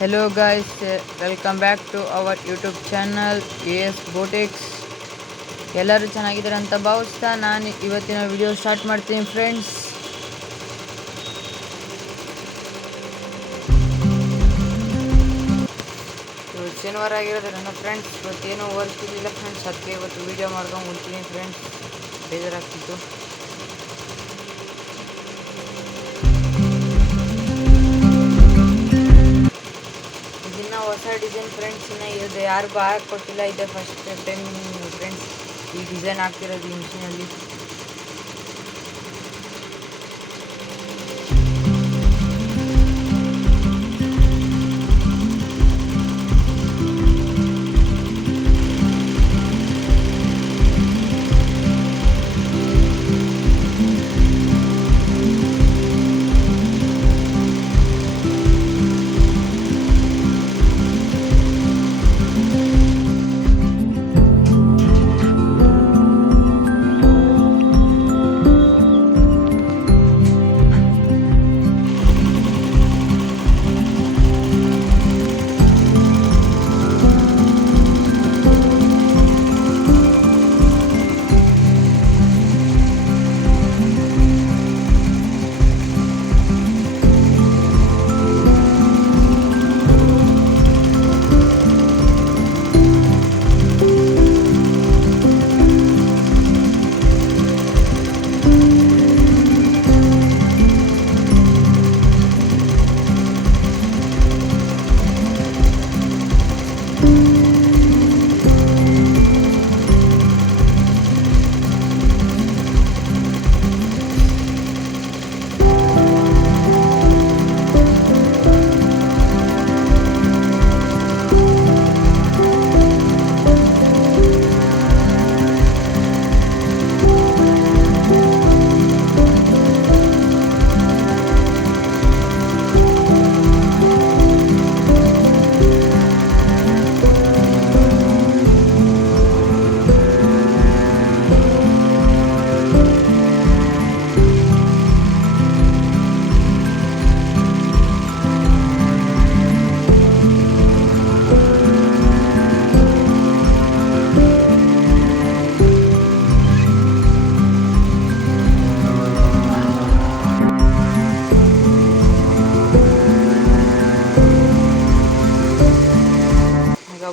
Hello guys, welcome back to our YouTube channel AS Botics. ಎಲ್ಲರೂ ಚೆನ್ನಾಗಿದ್ದಾರೆ ಅಂತ ಭಾವಿಸ್ತಾ ನಾನು ಇವತ್ತಿನ ವಿಡಿಯೋ ಸ್ಟಾರ್ಟ್ ಮಾಡ್ತೀನಿ ಫ್ರೆಂಡ್ಸ್. ಇವತ್ತು ಶನಿವಾರ ಆಗಿರೋದ್ರಿಂದ ಫ್ರೆಂಡ್ಸ್ ಇವತ್ತೇನು ವರ್ಕ್ ಇರಲಿಲ್ಲ ಫ್ರೆಂಡ್ಸ್, ಅದಕ್ಕೆ ಇವತ್ತು ವಿಡಿಯೋ ಮಾಡ್ಕೊಂಡು ಹೋಗ್ತೀನಿ ಫ್ರೆಂಡ್ಸ್. ಬೇಜಾರಾಗ್ತಿತ್ತು. ಇದನ್ನ ಹೊಸ ಡಿಸೈನ್ ಫ್ರೆಂಡ್ಸ್, ಇನ್ನು ಇದು ಯಾರಿಗೂ ಕೊಟ್ಟಿಲ್ಲ, ಇದೆ ಫಸ್ಟ್ ಟೈಮ್ ಫ್ರೆಂಡ್ಸ್ ಈ ಡಿಸೈನ್ ಆಗ್ತಿರೋದು ಈ ಮಿಷಿನಲ್ಲಿ.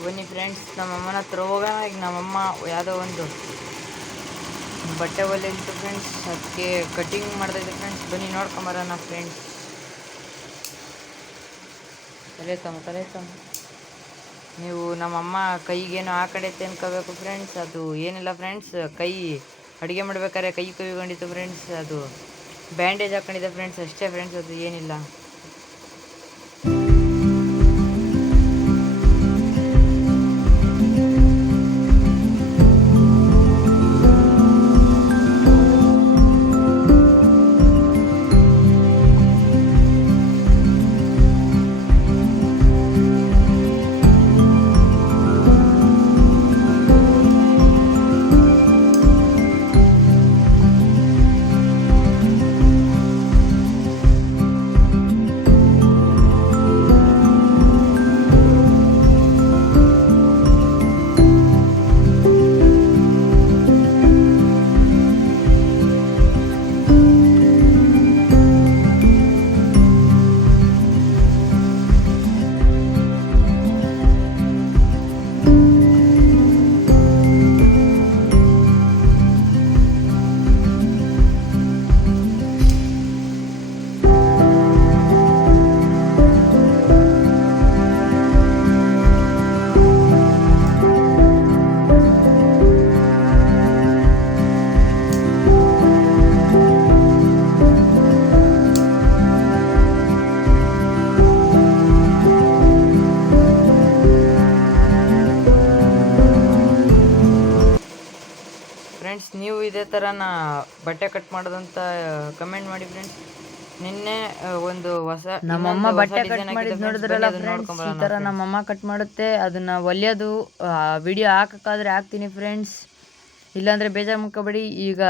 ಬನ್ನಿ ಫ್ರೆಂಡ್ಸ್, ನಮ್ಮಮ್ಮನ ಹತ್ರ ಹೋಗೋಣ. ಈಗ ನಮ್ಮಮ್ಮ ಯಾವುದೋ ಒಂದು ಬಟ್ಟೆ ಒಲೆ ಇತ್ತು ಫ್ರೆಂಡ್ಸ್, ಅದಕ್ಕೆ ಕಟಿಂಗ್ ಮಾಡ್ತಾಯಿದ್ದೆ ಫ್ರೆಂಡ್ಸ್. ಬನ್ನಿ ನೋಡ್ಕೊಂಬರೋಣ ಫ್ರೆಂಡ್ಸ್. ತಲೆ ನೀವು ನಮ್ಮಮ್ಮ ಕೈಗೇನು ಆ ಕಡೆ ಅನ್ಕೋಬೇಕು ಫ್ರೆಂಡ್ಸ್, ಅದು ಏನಿಲ್ಲ ಫ್ರೆಂಡ್ಸ್. ಕೈ ಅಡುಗೆ ಮಾಡ್ಬೇಕಾದ್ರೆ ಕೈ ಕೈಗೊಂಡಿತ್ತು ಫ್ರೆಂಡ್ಸ್, ಅದು ಬ್ಯಾಂಡೇಜ್ ಹಾಕೊಂಡಿದ್ದೆ ಫ್ರೆಂಡ್ಸ್, ಅಷ್ಟೇ ಫ್ರೆಂಡ್ಸ್, ಅದು ಏನಿಲ್ಲ. ಫ್ರೆಂಡ್ಸ್, ನೀವು ಇದೇ ಥರನ ಬಟ್ಟೆ ಕಟ್ ಮಾಡೋದಂತ ಕಮೆಂಟ್ ಮಾಡಿ ಫ್ರೆಂಡ್ಸ್. ನಿನ್ನೆ ಒಂದು ಹೊಸ ನಮ್ಮಮ್ಮ ಬಟ್ಟೆ ಕಟ್ ಮಾಡಿದ್ದು ನೋಡಿದ್ರಲ್ಲ ಫ್ರೆಂಡ್ಸ್, ಈ ಥರ ನಮ್ಮಮ್ಮ ಕಟ್ ಮಾಡುತ್ತೆ. ಅದನ್ನು ಒಲಿಯೋದು ವಿಡಿಯೋ ಹಾಕೋಕ್ಕಾದ್ರೆ ಹಾಕ್ತೀನಿ ಫ್ರೆಂಡ್ಸ್, ಇಲ್ಲಾಂದರೆ ಬೇಜಾರು ಮಾಡ್ಕೊಬೇಡಿ. ಈಗ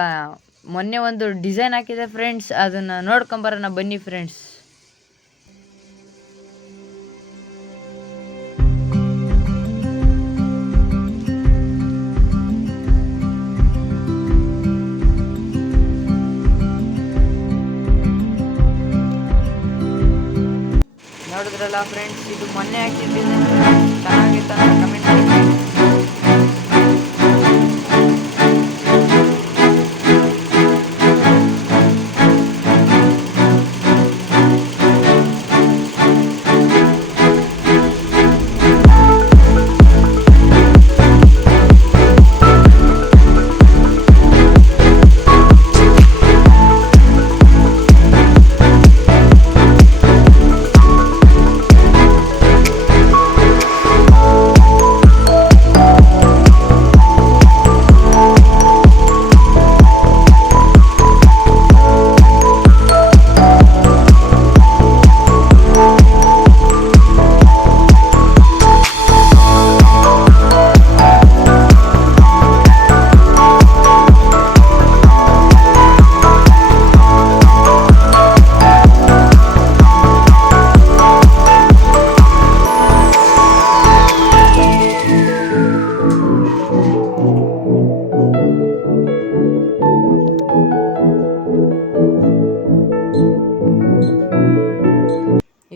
ಮೊನ್ನೆ ಒಂದು ಡಿಸೈನ್ ಹಾಕಿದೆ ಫ್ರೆಂಡ್ಸ್, ಅದನ್ನು ನೋಡ್ಕೊಂಬರೋಣ ಬನ್ನಿ ಫ್ರೆಂಡ್ಸ್. ನೋಡಿದ್ರಲ್ಲ ಫ್ರೆಂಡ್ಸ್, ಇದು ಮೊನ್ನೆ ಹಾಕಿದ ಡಿಸೈನ್ ಚೆನ್ನಾಗಿತ್ತು ಅಂತ ಕಮೆಂಟ್ ಮಾಡಿ friends.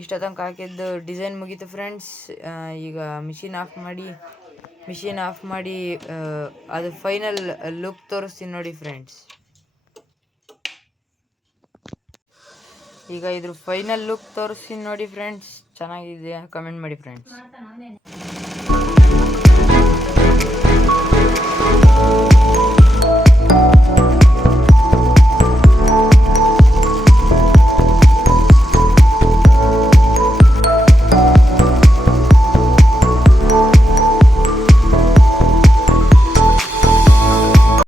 ಇಷ್ಟ ತನಕ ಹಾಕಿದ್ದು ಡಿಸೈನ್ ಮುಗೀತು ಫ್ರೆಂಡ್ಸ್. ಈಗ ಮಿಷಿನ್ ಆಫ್ ಮಾಡಿ ಅದು ಫೈನಲ್ ಲುಕ್ ತೋರಿಸ್ತೀನಿ ನೋಡಿ ಫ್ರೆಂಡ್ಸ್. ಈಗ ಇದ್ರ ಫೈನಲ್ ಲುಕ್ ತೋರಿಸ್ತೀನಿ ನೋಡಿ ಫ್ರೆಂಡ್ಸ್. ಚೆನ್ನಾಗಿದೆ ಕಮೆಂಟ್ ಮಾಡಿ ಫ್ರೆಂಡ್ಸ್.